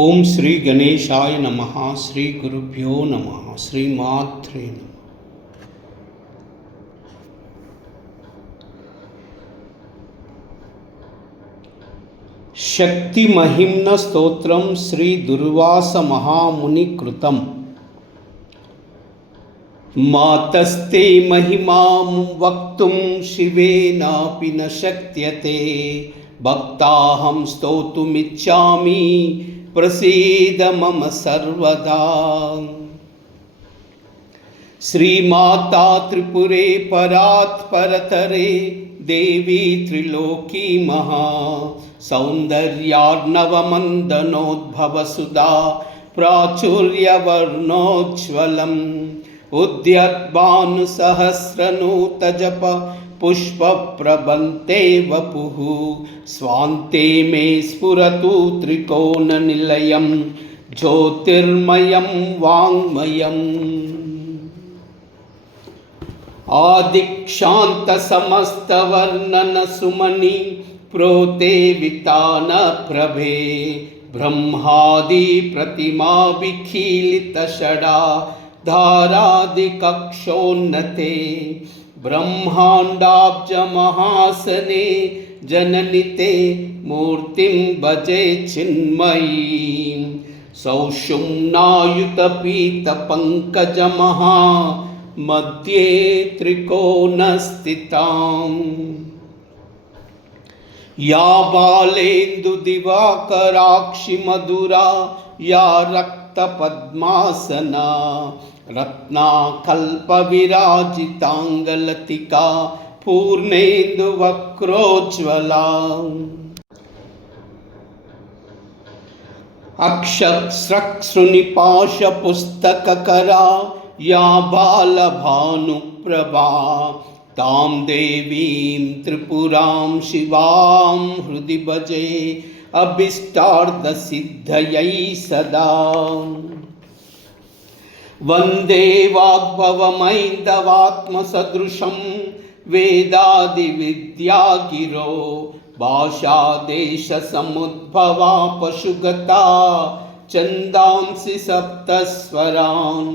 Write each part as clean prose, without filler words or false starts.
ఓం శ్రీ గణేశాయ నమః. శ్రీ గురుభ్యో నమః. శ్రీమాత్రే నమః. శక్తి మహిమ్న స్తోత్రం శ్రీ దుర్వాస మహాముని కృతం. మాతస్తే మహిమాం వక్తుం శివేనాపి న శక్యతే భక్తాహం స్తోతుమిచ్చామి ప్రసీద మమ సర్వదా. శ్రీమాతా త్రిపురే పరాత్ పరతరే దేవీ త్రిలోకీ మహా సౌందర్యార్ణవమందనోద్భవసుధా ప్రాచుర్యవర్ణోజ్వలం ఉద్యద్భానుసహస్రనూతజప పుష్పప్రబంతే వపుః స్వాంతే మే స్ఫురతు త్రికోణనిలయం జ్యోతిర్మయం వాంగ్మయం. ఆదిక్షాంత సమస్తవర్ణన సుమని ప్రోతే వితాన ప్రభే బ్రహ్మాది ప్రతిమా విఖీలిత షడా ధారాది కక్షోన్నతే బ్రహ్మాండాబ్జ మహాసనే జననితే మూర్తిం భజే చిన్మయీ సౌషుమ్నాయుత పీత పంకజ మహా మధ్యే త్రికోణస్థితాం. యా బాలేందు దివాకరాక్షి మధురా యా రక్త పద్మాసనా రత్నా కల్ప విరాజితాంగలతికా పూర్ణేందు వక్రోజ్వలా. అక్షస్రక్షృనిపాశ పుస్తకకరా యా బాలభానుప్రభా తాం దేవీం త్రిపురాం శివాం హృది భజే అభిష్టార్థసిద్ధయై సదా. వందే వాగ్భవమైందవాత్మసదృశం వేదాది విద్యాగిరో భాషాదేశసముద్భవా పశుగతా ఛందాంసి సప్తస్వరాన్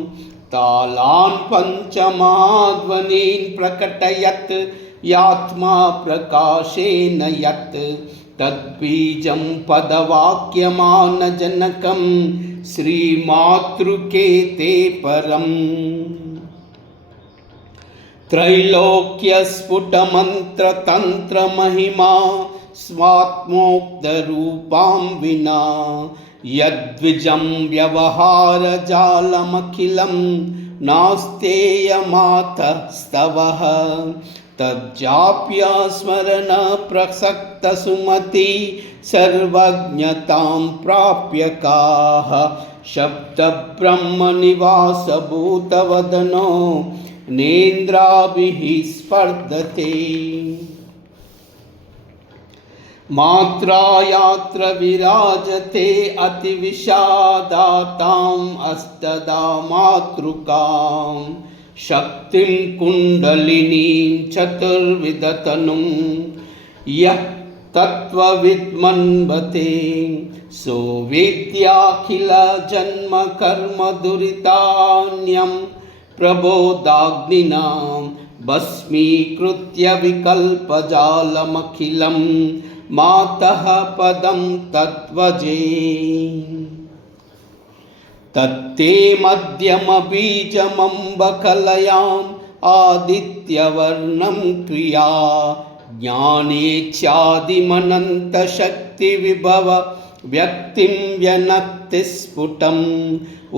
తాళాన్ పంచమహాధ్వనీన్ ప్రకటయత్ యాత్మా ప్రకాశేన యత్ తద్బీజం పదవాక్యమానజనకం శ్రీమాతృకేతే పరం. త్రైలోక్యస్ఫుటమంత్రతంత్రమహిమా స్వాత్మోక్తరూపాం వినా యద్విజం వ్యవహారజాలమఖిలం నాస్తేయమాతస్తవః తజ్జాప్యస్మరణ ప్రసక్తసుమతి సర్వజ్ఞతాం ప్రాప్యకాః శబ్దబ్రహ్మనివాసభూతవదనో నేంద్రాభిః స్పర్ధతే. మాత్రాయాత్ర విరాజతే అతివిషాదాతాం అష్టదా మాతృకాం శక్తిం కుండలినీం చతుర్విధతనుం యః తత్వవిద్మన్వతే సో వేద్యాఖిల జన్మ కర్మ దురితాన్యం ప్రబోధాగ్నినా భస్మీకృత్య వికల్పజాలమఖిలం మాతః పదం తత్వజే. తత్తే మధ్యమబీజమంబకలయాం ఆదిత్యవర్ణం క్రియా జ్ఞానేచ్ఛాదిమనంతశక్తి విభవ వ్యక్తిం వ్యనక్తి స్ఫుటం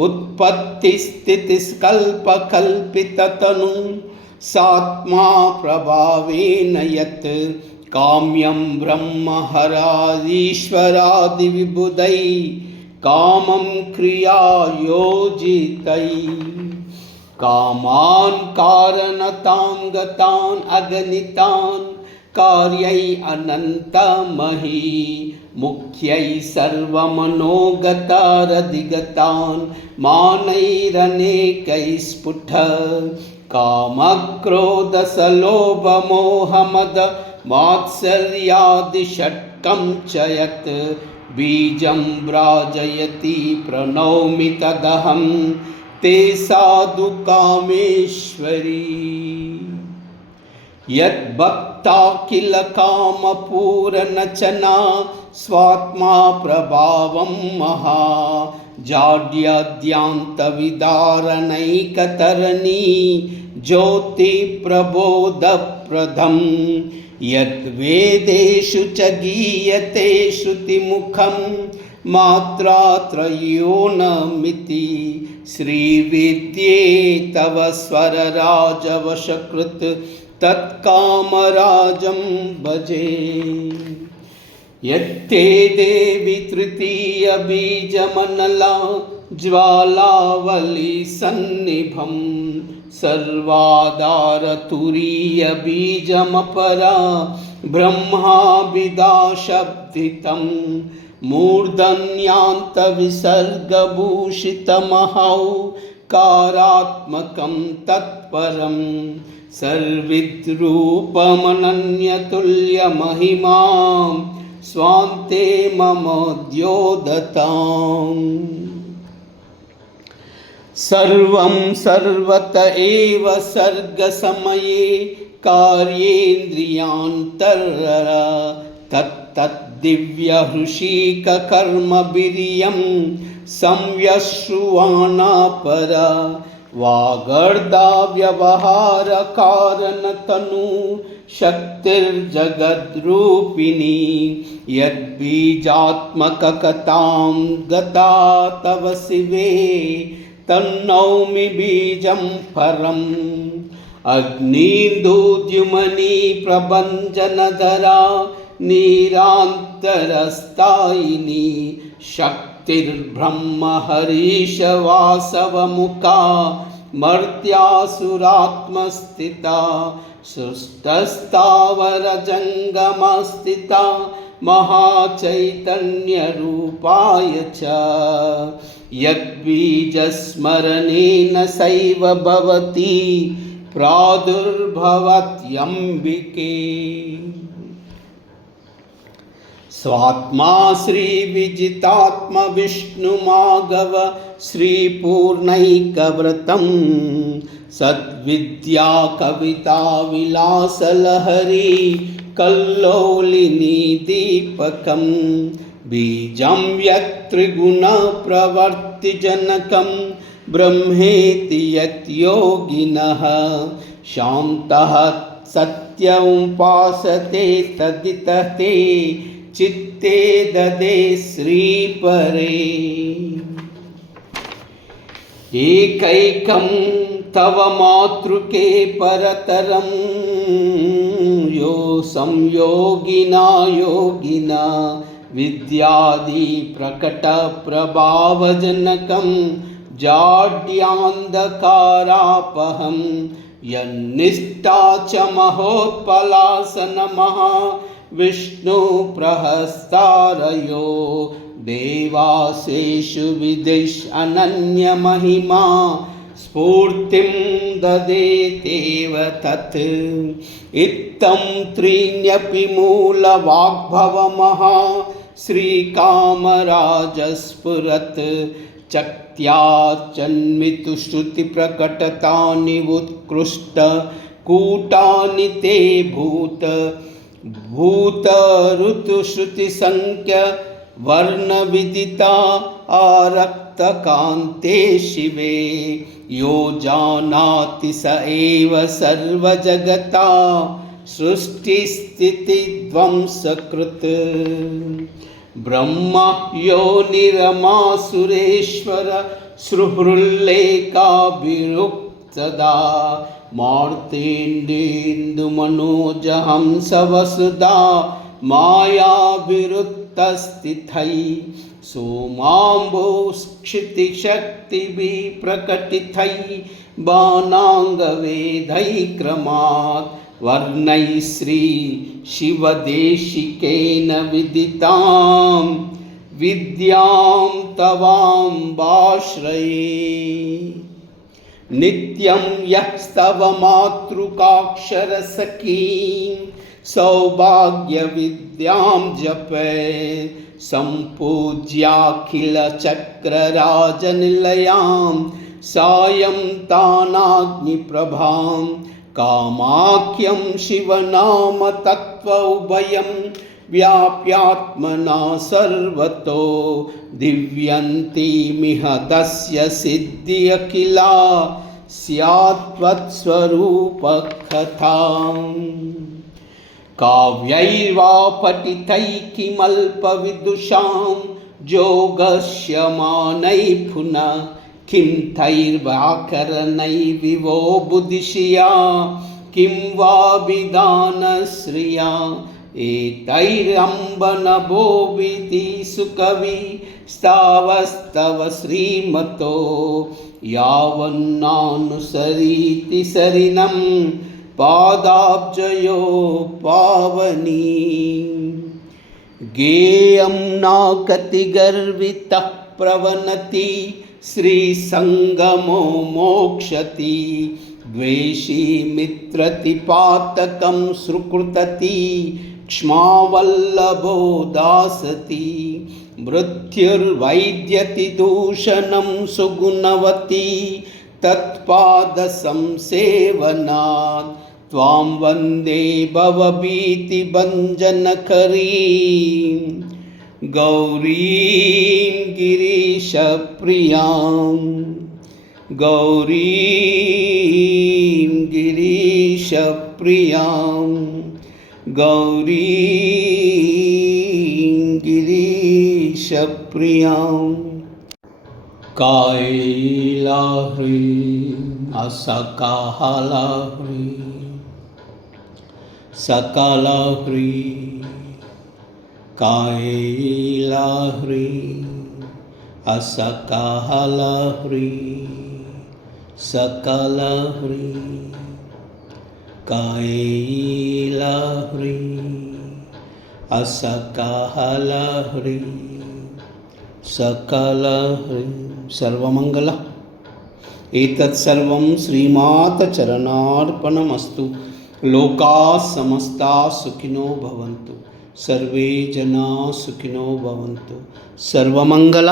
ఉత్పత్తి స్థితి కల్పకల్పితతను సాత్మా ప్రభావేన యత్ కామ్యం బ్రహ్మ హరాదీశ్వరాది విబుధై కామం క్రియాయోజితై కామాన్ కారణతాం గతాన్ అగణితాన్ కార్యై అనంతమహీ ముఖ్యై సర్వమనోగతారధిగతాన్ మానైరనేకై స్ఫుట కామక్రోధసలోభమోహమద మాత్సర్యాది షట్ षट्कं च यत् बीजं व्राजयति प्रणौमि तदहं ते साधु कामेश्वरी। यद्भक्ता किल कामपूरनचना स्वात्मा प्रभावं महा जाड्याद्यांतविदारणैकतरणी ज्योतिप्रबोधप्रदं यद्वेदेषु च गीयते श्रुतिमुखं मात्रात्रयोनमिति श्रीविद्ये तव स्वरराजवशकृत् तत्कामराजं भजे। यत्ते देवी तृतीयबीजमनला ज्वालावली सन्निभं सर्वाधारतुरीयबीजमपरा ब्रह्माभिधाशब्दितं मूर्धन्यान्तविसर्गभूषितमहौकारात्मकं तत्परं सर्विद्रूपमनन्यतुल्यमहिमां स्वान्ते मम द्योदताम्। सर्वं सर्वत एव सर्गसमये कार्येन्द्रियान्तरा तत्तद्दिव्यहृषिककर्मवीर्यं संयश्रुवाणा परा वागर्धाव्यवहारकारणतनु शक्तिर्जगद्रूपिणी यद्बीजात्मककथां गता तव शिवे तन्नौमि बीजं परम्। अग्निदुद्युमनी प्रभञ्जनधरा निरान्तरस्थायिनी शक्तिर्ब्रह्महरीशवासवमुखा मर्त्यासुरात्मस्थिता सृष्टस्थावरजङ्गमस्थिता महाचैतन्यरूपाय च यद्बीजस्मरणेन सैव भवति प्रादुर्भवत्यम्बिके। स्वात्मा श्रीविजितात्मविष्णुमागव श्रीपूर्णैकव्रतं सद्विद्या कविता विलासलहरी कल्लोलिनी दीपकं बीजं यत्त्रिगुणप्रवर्तिजनकं ब्रह्मेति यद्योगिनः शान्तः सत्यमुपासते तदितते चित्ते ददे श्रीपरे। एकैकं तव मातृके परतरं यो संयोगिना योगिना विद्यादि प्रकटप्रभावजनकं जाड्यान्धकारापहं यन्निष्ठा च महोत्पलासनमः विष्णुप्रहस्तारयो देवासेषु विदिश अनन्यमहिमा स्फूर्तिं ददेतेव तत्। इत्थं त्रीण्यपि मूलवाग्भवमः श्रीकामराजस्फुरत् चक्त्याचन्मितुश्रुतिप्रकटतानि उत्कृष्टकूटानि ते भूतऋतुश्रुतिसंख्य वर्णविदिता आरक्तकान्ते शिवे यो जानाति स एव सर्वजगता सृष्टिस्थितिध्वंसकृत्। ब्रह्म योनिरमासुरेश्वर सुहृल्लेखाभिरुक्तदा मार्तेण्डेन्दुमनोजहंसवसुधा मायाभिरुत्तस्थितै सोमाम्बोक्षितिशक्तिभिः प्रकटितै बाणाङ्गवेदैक्रमात् वर्णैः श्री शिवदेशिकेन विदितां विद्यां तवाम्बाश्रये। नित्यं यस्तव मातृकाक्षरसखीं सौभाग्यविद्यां जपे सम्पूज्याखिलचक्रराजनिलयां सायं तानाग्निप्रभां कामाख्यं शिवनाम तत्त्वोभयं व्याप्यात्मना सर्वतो दिव्यन्तीमिह तस्य सिद्धि अखिला स्यात्त्वत्स्वरूपकथाम् काव्यैर्वा पठितैः किमल्पविदुषां जोगस्यमानैः पुनः किं तैर्व्याकरणैः विवो बुद्धिश्रिया किं वा विधानश्रिया एतैरम्बनभो विधिसुकवि स्तावस्तव श्रीमतो यावन्नानुसरीति सरिणं पादाब्जयो पावनी गेयं नाकतिगर्वितः प्रवनति श्रीसङ्गमो मोक्षति द्वेषी मित्रतिपातकं सुकृतति क्ष्मावल्लभो दासति मृत्युर्वैद्यति दूषणं सुगुणवती तत्पादसंसेवनात् त्वां वन्दे भवभीतिभञ्जनकरीं गौरीं गिरीशप्रियां गौरीं गिरीशप्रियां गौरीं गिरीशप्रियां कैलाह्री असकालाह्री सकलाह्री कैलाह्री असकालाह्री सकलाह्री कैलाह्री असकालाह्री सकलाह्री सर्वमंगल एतत् सर्वं श्रीमाता चरणार्पणमस्तु। लोकाः समस्ताः सुखिनो भवन्तु, सर्वे जनाः सुखिनो भवन्तु। सर्वमंगल।